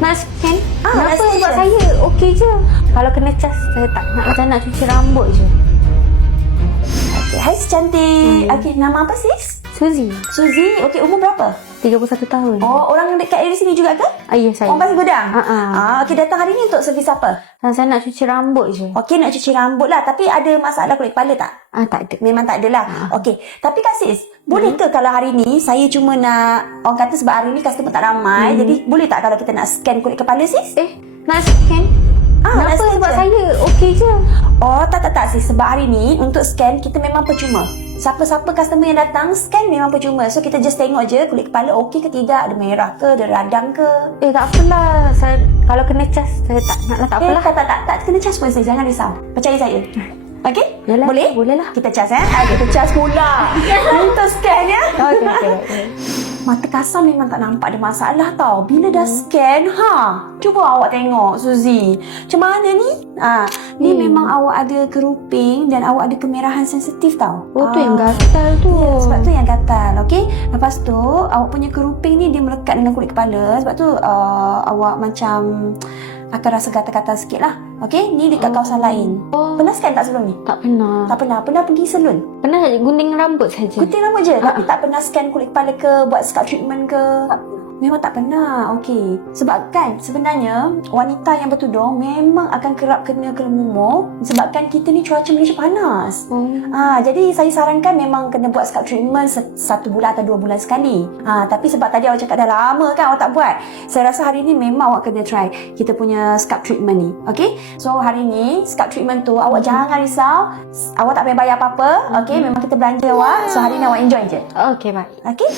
Nak scan? Nak Kenapa? scan Sebab je. saya okey je. Kalau kena cas, saya tak nak. Macam nak cuci rambut je. Okay, hai si cantik. Okay, nama apa sis? Suzy, Suzy. Okay, umur berapa? 31 tahun. Oh, orang dekat area sini juga ke? Ya, saya. Orang Pasir Gudang? Ha. Okay, datang hari ni untuk servis apa? Saya nak cuci rambut je. Okay, nak cuci rambut lah. Tapi ada masalah kulit kepala tak? Tak ada. Memang tak ada lah. Okey. Tapi Kak Sis, boleh ke kalau hari ni saya cuma nak, orang kata sebab hari ni customer tak ramai, jadi boleh tak kalau kita nak scan kulit kepala sis? Nak scan? nak Kenapa? scan Sebab je. saya okey je. Oh, tak sis. Sebab hari ni untuk scan kita memang percuma. Siapa-siapa customer yang datang, scan memang percuma. So, kita just tengok je kulit kepala okey ke tidak. Ada merah ke, ada radang ke. Tak apalah. Saya kalau kena cas, saya tak nak lah. Tak apalah. Tak kena cas pun sis. Jangan risau. Percaya saya. Okey? Yalah, Boleh? boleh lah. Kita cas kita cas pula. Untuk scan ya. Okey. Mata kasar memang tak nampak ada masalah tau. Bila dah scan, cuba awak tengok Suzy. Macam mana ni? Ni memang awak ada keruping dan awak ada kemerahan sensitif tau. Oh, tu yang gatal tu. Ya, sebab tu yang gatal, okey? Lepas tu, awak punya keruping ni dia melekat dengan kulit kepala. Sebab tu awak macam akan rasa gatal-gatal sikit lah. Okey? Ni dekat kawasan lain. Pernah scan tak sebelum ni? Tak pernah. Tak pernah. Pernah pergi salon? Pernah gunting rambut saja. Gunting rambut je? Tapi tak pernah scan kulit kepala ke? Buat scalp treatment ke? Memang tak pernah. Okey. Sebab kan sebenarnya wanita yang bertudung memang akan kerap kena kelumur sebabkan kita ni cuaca Malaysia panas. Jadi saya sarankan memang kena buat scalp treatment 1 bulan atau 2 bulan sekali. Tapi sebab tadi awak cakap dah lama kan awak tak buat. Saya rasa hari ni memang awak kena try kita punya scalp treatment ni. Okey? So hari ni scalp treatment tu awak jangan risau. Awak tak payah bayar apa-apa. Okey? Memang kita belanja awak. So hari ni awak enjoy je. Okey, baik. Okey?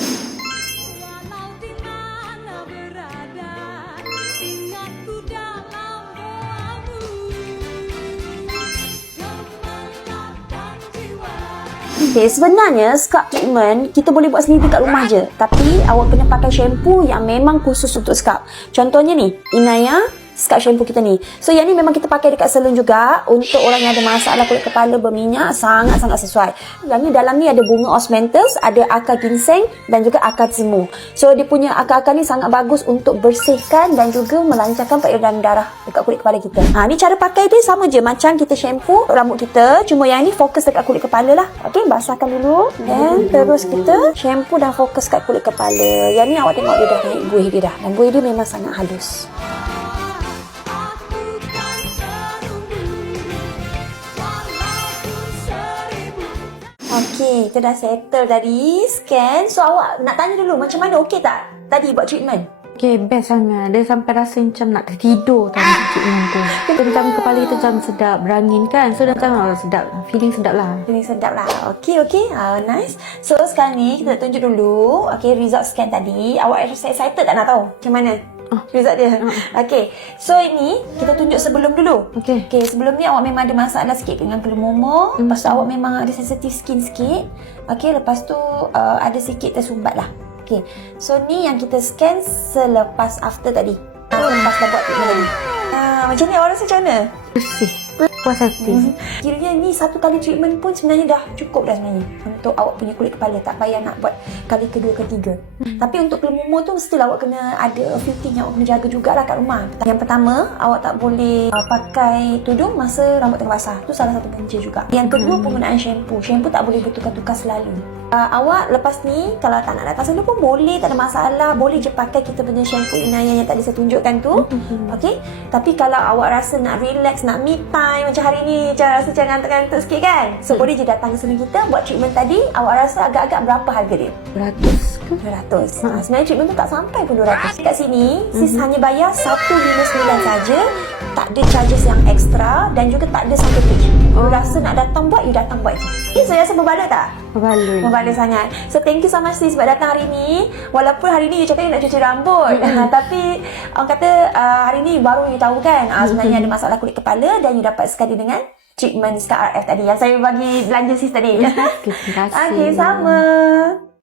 Okay, sebenarnya scalp treatment kita boleh buat sendiri kat rumah je. Tapi awak kena pakai shampoo yang memang khusus untuk scalp. Contohnya ni, Inaya scalp shampoo kita ni. So yang ni memang kita pakai dekat salon juga untuk orang yang ada masalah kulit kepala berminyak, sangat-sangat sesuai. Yang ni dalam ni ada bunga osmanthus, ada akar ginseng dan juga akar semu. So dia punya akar-akar ni sangat bagus untuk bersihkan dan juga melancarkan peredaran darah dekat kulit kepala kita. Ni cara pakai dia sama je macam kita shampoo rambut kita, cuma yang ni fokus dekat kulit kepala lah. Okey, basahkan dulu dan terus kita shampoo dan fokus kat kulit kepala. Yang ni awak tengok dia dah naik buih dia dah. Dan buih dia memang sangat halus. Okey, kita dah settle tadi scan. So awak nak tanya dulu macam mana, okey tak tadi buat treatment? Okey, best sangat. Dia sampai rasa macam nak tertidur tadi treatment tu. Dia macam kepala kita macam sedap berangin kan. So dia macam sedap, feeling sedap lah. Feeling sedap lah. Okey. Nice. So sekarang ni kita tunjuk dulu result scan tadi. Awak excited tak nak tahu macam mana result dia? Okey. So ini kita tunjuk sebelum dulu. Okey. Sebelum ni awak memang ada masalah sikit dengan kelumur. Lepas tu awak memang ada sensitive skin sikit. Okey, lepas tu ada sikit tersumbat lah. Okey. So ni yang kita scan selepas after tadi. Lepas dah buat treatment tadi. Macam ni awak rasa macam mana? Bersih. Puas hati. Kiranya ni satu kali treatment pun sebenarnya dah cukup dah sebenarnya untuk awak punya kulit kepala. Tak payah nak buat kali kedua, ketiga. Tapi untuk kelumur tu mestilah awak kena ada a few things yang awak kena jaga jugalah kat rumah. Yang pertama, awak tak boleh pakai tudung masa rambut tengah basah. Tu salah satu punca juga. Yang kedua, penggunaan shampoo. Shampoo tak boleh bertukar-tukar selalu. Awak lepas ni kalau tak nak datang salon pun boleh, tak ada masalah. Boleh je pakai kita punya shampoo Inaya yang tadi saya tunjukkan tu. Okey. Tapi kalau awak rasa nak relax, nak me time macam hari ni, macam rasa macam ngantuk-ngantuk sikit kan, so boleh je datang ke salon kita buat treatment tadi. Awak rasa agak-agak berapa harga dia? 200 ke? 200. Sebenarnya treatment tu tak sampai pun 200. Kat sini sis hanya bayar 159 saja. Tak ada charges yang extra dan juga tak ada subscription. You rasa nak datang buat, you datang buat je. So rasa berbaloi tak? Berbaloi sangat. So thank you so much sis sebab datang hari ni. Walaupun hari ni you cakap you nak cuci rambut, tapi orang kata hari ni baru you tahu kan sebenarnya ada masalah kulit kepala dan you dapat sekali dengan treatment Scar RF tadi yang saya bagi belanja sis tadi. Terima kasih. Okey, sama.